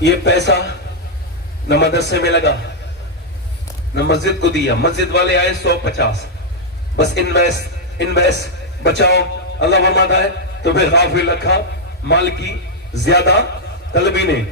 یہ پیسہ نہ مدرسے میں لگا نہ مسجد کو دیا. مسجد والے آئے 150, بس انویسٹ بچاؤ اللہ فرماتا ہے تمہیں غافل رکھا مال کی زیادہ طلبی نے.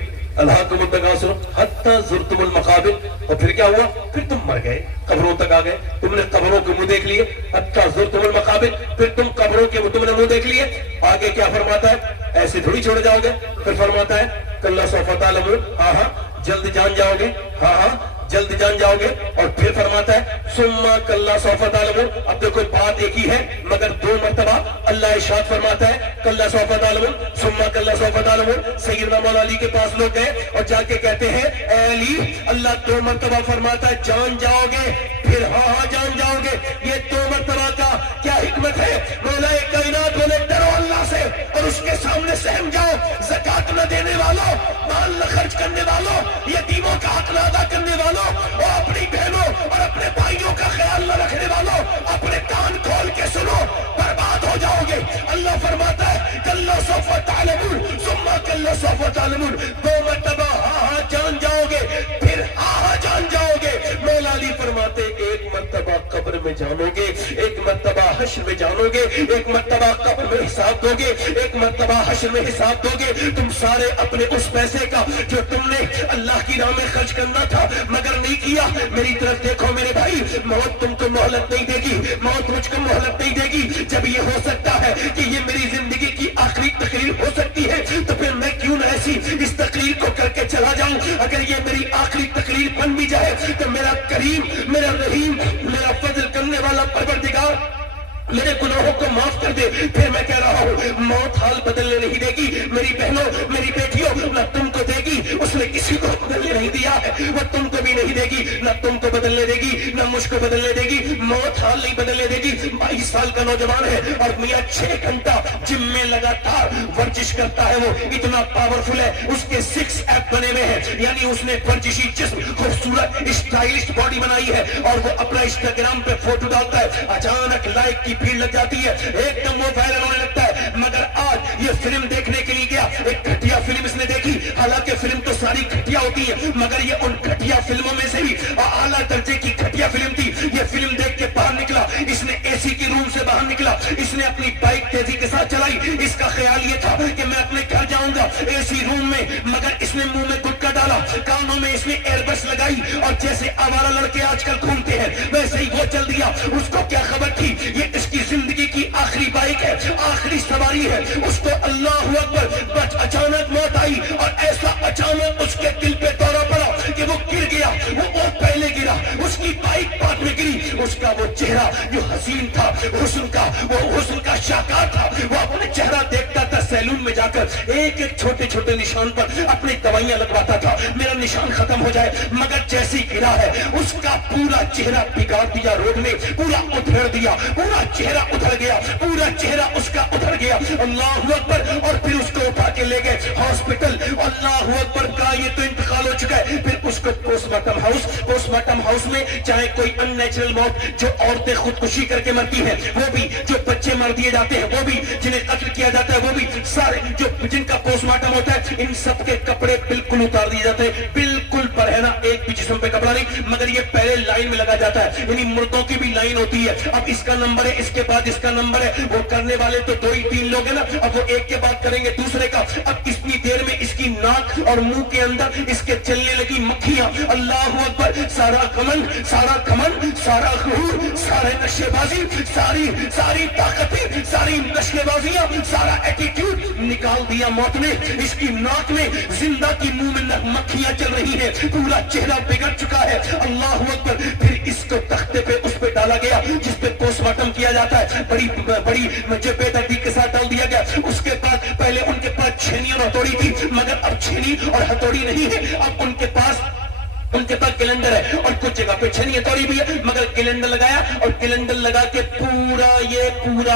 الہاکم التکاثر حتی زرتم المقابر. اور پھر کیا ہوا؟ پھر تم مر گئے, قبروں تک آ گئے, تم نے قبروں کے منہ دیکھ لیے. حتی زرتم المقابر, پھر تم قبروں کے تم نے منہ دیکھ لیے. آگے کیا فرماتا ہے؟ ایسے تھوڑی چھوڑ جاؤ گے. پھر فرماتا ہے کلا سوف تعلمون, ہاں ہاں جلد جان جاؤ گے, ہاں ہاں جلد جان جاؤ گے. اور پھر فرماتا ہے ثم کلا سوف تعلمون. اب دیکھو بات ایک ہی ہے مگر دو مرتبہ اللہ ارشاد فرماتا ہے کلا سوف تعلمون ثم کلا سوف تعلمون. سیدنا مولا علی کے پاس لوگ گئے اور جا کے کہتے ہیں اے علی, اللہ دو مرتبہ فرماتا ہے جان جاؤ گے, پھر ہاں ہاں جان جاؤ گے. یہ دو مرتبہ کا کیا حکمت ہے؟ مولا کائنات بولے ڈرو اللہ سے اور اس کے سامنے سہم جاؤ. زکات نہ دینے والوں, مال نہ خرچ کرنے والوں, یتیموں کا حق نہ ادا کرنے والوں, اور اپنی بہنوں اور اپنے بھائیوں کا خیال نہ رکھنے والوں, اپنے کان کھول کے سنو, برباد ہو جاؤ گے. اللہ فرماتا ہے کلا سوف تعلمون ثم کلا سوف تعلمون. دو مرتبہ ہاں ہاں جان جاؤ گے, پھر ہاں ہاں جان جاؤ گے. مولا علی فرماتے ایک مرتبہ قبر میں جانو گے, ایک مرتبہ حشر میں جانو گے, ایک مرتبہ قبر میں حساب دو گے, ایک مرتبہ حشر میں حساب دو گے. تم سارے اپنے اس پیسے کا جو تم نے اللہ کی راہ میں خرچ کرنا تھا مگر نہیں کیا, میری طرف دیکھو میرے بھائی, موت تم کو مہلت نہیں دے گی, موت مجھ کو مہلت نہیں دے گی. جب یہ ہو سکتا ہے کہ یہ میری زندگی کی آخری تقریر ہو سکتی ہے تو پھر میں کیوں نہ ایسی اس تقریر کو کر کے چلا جاؤں. اگر یہ میری آخری تقریر بن بھی جائے تو میرا کریم, میرا رحیم, میرا فضل کرنے والا پروردگار میرے گناہوں کو معاف کر دے. پھر میں کہہ رہا ہوں موت حال بدلنے نہیں دے گی. میری بہنوں, میری بیٹیوں, نہ تم کو دے گی, اس نے کسی کو بدلنے نہیں دیا ہے, وہ تم کو بھی نہیں دے گی, نہ تم کو بدلنے دے گی نہ مجھ کو بدلنے دے گی. موت حال نہیں بدلنے دے گی. 22 سال کا نوجوان ہے اور میاں 6 گھنٹہ جم میں لگاتار ورزش کرتا ہے, وہ اتنا پاورفل ہے, اس کے 6 ایپ بنے ہوئے ہیں, یعنی اس نے ورزشی جسم, خوبصورت اسٹائلش باڈی بنائی ہے اور وہ اپنا انسٹاگرام پہ فوٹو ڈالتا ہے. اچانک لائک کی بھیڑ لگ جاتی ہے, ایک دم وہ وائرل ہونے لگتا ہے. مگر آج یہ فلم دیکھنے کے لیے گیا, ایک گھٹیا فلم اس نے دیکھی, حالانکہ فلم تو ساری گھٹیا ہوتی ہے مگر یہ ان گھٹیا فلموں میں سے بھی اعلیٰ درجے کی گھٹیا فلم تھی. یہ فلم دیکھ کے باہر نکلا, اس نے اے سی کی روم سے باہر نکلا, اس نے اپنی بائک تیزی کے ساتھ چلائی. اس کا خیال یہ تھا کہ میں اپنے گھر جاؤں گا اے سی روم میں, مگر اس نے منہ میں گٹکا ڈالا, کانوں میں اس نے ایئر بڈس لگائی اور جیسے آوارہ لڑکے آج کل گھومتے ہیں ویسے ہی وہ چل دیا. اس کو کیا خبر تھی یہ اس کی زندگی کی آخری بائک ہے, آخری سواری ہے. اس کو اللہ اکبر بچ اچانک موت آئی اور ایسا اچانک اس کے دل پہ دورہ پڑا کہ وہ گر گیا. وہ پہلے گرا, اس کی بائک بعد میں گری. اس کا وہ چہرہ جو حسین تھا, حسن کا وہ حسن کا شاہکار تھا, وہ اپنے چہرہ دیکھتا تھا سیلون میں جا کر, ایک ایک چھوٹے چھوٹے نشان پر اپنی دوائیاں لگواتا تھا, میرا نشان ختم ہو جائے. مگر جیسی گرا ہے اس کا پورا چہرہ بگاڑ دیا, روڈ میں پورا ادھر دیا, پورا چہرہ ادھر گیا, پورا چہرہ اس کا ادھر گیا. اللہ اکبر. اور پھر اس کو اٹھا کے لے گئے ہاسپٹل. اللہ اکبر کا یہ تو انتقال ہو چکا ہے. پھر اس کو پوسٹ مارٹم ہاؤس میں چاہے کوئی ان نیچرل موت, جو عورتیں خودکشی کر کے مرتی ہیں وہ بھی, جو بچے مار دیے جاتے ہیں وہ بھی, جنہیں قتل کیا جاتا ہے وہ بھی, سارے جو جن کا پوسٹ مارٹم ہوتا ہے ان سب کے کپڑے بالکل اتار دیے جاتے ہیں, بالکل پرہنا, ایک بھی جسم پہ کپڑا نہیں. مگر یہ پہلے لائن میں لگا جاتا ہے, یعنی مردوں کی بھی لائن ہوتی ہے. اب اس کا نمبر ہے, اس کے بعد اس کا نمبر ہے, وہ کرنے والے تو 2 ہی 3 لوگ ہیں نا, اب وہ ایک کے بعد کریں گے دوسرے کا. اب اتنی دیر میں اس کی ناک اور منہ کے اندر اس کے چلنے لگی مکھیاں. اللہ اکبر. سارا گمن, سارا گھمن, سارا غرور, سارے نشے بازی, ساری طاقتیں, ساری نشے بازیاں, سارا ایٹیٹیوڈ نکال دیا موت نے. اس کی ناک میں زندہ کی منہ میں مکھیاں چل رہی ہیں, پورا چہرہ بگڑ چکا ہے. اللہ اکبر. پھر اس کو تختے پہ اس پہ ڈالا گیا جس پہ پوسٹ مارٹم کیا جاتا ہے, بڑی جو بے دردی کے ساتھ ڈال دیا گیا. اس کے بعد پہلے ان کے پاس چھینی اور ہتھوڑی تھی, مگر اب چھینی اور ہتھوڑی نہیں ہے, اب ان کے پاس ان کے پاس کیلنڈر ہے اور کچھ جگہ پہ چھنی ہتھوڑی بھی ہے، مگر کیلنڈر لگایا اور کیلنڈر لگا کے پورا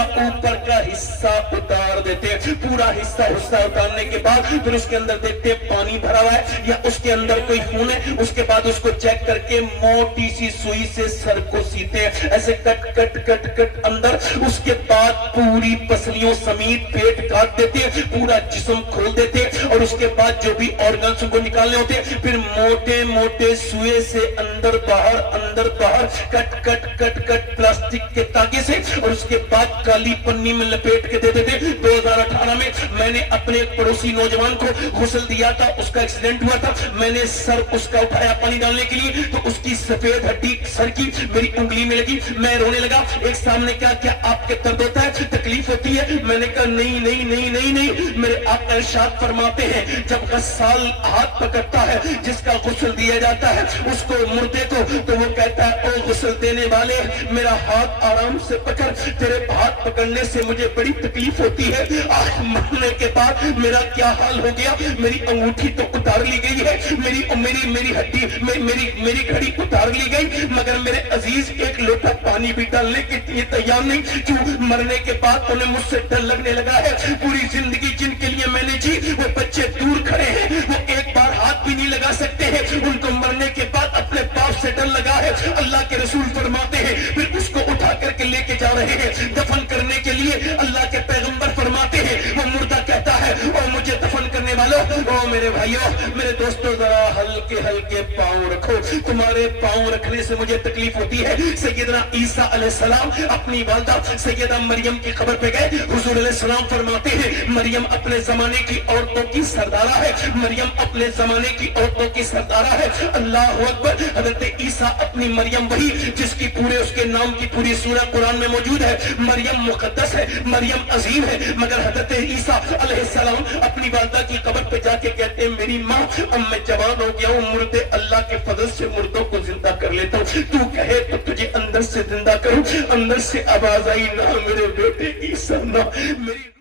اوپر کا حصہ اتار دیتے، پورا حصہ اتارنے کے بعد پھر اس کے اندر دیکھتے پانی بھرا ہوا ہے یا اس کے اندر کوئی خون ہے، اس کے بعد اس کو چیک کر کے موٹی سی سوئی سے سر کو سیتے ہیں، ایسے کٹ اندر، اس کے بعد پوری پسلیوں سمیت پیٹ کاٹ دیتے ہیں، پورا جسم کھول دیتے ہیں اور اس کے بعد جو بھی آرگنز کو نکالنے ہوتے ہیں پھر موٹے سوئے سے اندر باہر کٹ پلاسٹک کے تاکے سے، اور اس کے بعد کالی پنی میں لپیٹ کے دے دیتے۔ 2018 میں میں نے اپنے ایک پڑوسی نوجوان کو غسل دیا تھا، اس کا ایکسیڈنٹ ہوا تھا، میں نے سر اس کا اٹھایا پانی ڈالنے کے لیے تو اس کی سفید ہڈی سر کی میری انگلی میں لگی، میں رونے لگا۔ ایک سامنے کیا آپ کے درد ہوتا ہے، تکلیف ہوتی ہے؟ میں نے کہا نہیں، میرے آقا ارشاد فرماتے ہیں جب غسال ہاتھ پکڑتا ہے جس کا غسل دیا جاتا ہے اس کو مردے کو، تو وہ کہتا ہے او غسل دینے والے میرا ہاتھ آرام سے پکڑ، تیرے ہاتھ پکڑنے سے مجھے بڑی تکلیف ہوتی ہے۔ آج مرنے کے بعد میرا کیا حال ہو گیا، میری انگوٹھی تو اتار لی گئی ہے، میری ہڈی میری گھڑی اتار لی گئی، مگر میرے عزیز ایک لوٹا پانی بھی ڈالنے کے لیے تیار نہیں۔ کیوں؟ مرنے کے بعد انہیں مجھ سے ڈر لگنے لگا ہے۔ پوری زندگی جن کے لیے میں نے جی، وہ بچے دور کھڑے ہیں، وہ ایک بار ہاتھ بھی نہیں لگا سکتے ہیں، ان کو مرنے کے بعد اپنے باپ سے ڈر لگا ہے۔ اللہ کے رسول فرماتے ہیں پھر اس کو اٹھا کر کے لے کے جا رہے ہیں دفن کرنے کے لیے۔ اللہ کے پیغمبر فرماتے ہیں وہ مردہ کہتا ہے او مجھے دفن کرنے والوں، او میرے بھائیوں میرے دوستوں، ذرا ہلکے پاؤں رکھو، تمہارے پاؤں رکھنے سے مجھے تکلیف ہوتی ہے۔ سیدنا عیسیٰ علیہ السلام اپنی والدہ سیدہ مریم کی قبر پہ گئے، حضور علیہ السلام فرماتے ہیں مریم اپنے زمانے کی عورتوں کی سردارہ ہے، مریم اپنے زمانے کی عورتوں کی سردارہ ہے۔ اللہ اکبر۔ حضرت عیسیٰ اپنی مریم وہی جس کی پورے اس کے نام کی پوری سورہ قرآن میں موجود ہے، مریم مقدس ہے، مریم عظیم ہے، مگر حضرت عیسیٰ علیہ السلام اپنی والدہ کی قبر پہ جا کے کہتے ہیں میری ماں اب میں جوان ہو گیا ہوں، مردے اللہ کے فضل سے مردوں کو زندہ کر لیتا ہوں، تو کہے تو تجھے اندر سے زندہ کروں۔ اندر سے آواز آئی نہ میرے بیٹے عیسیٰ، نہ میری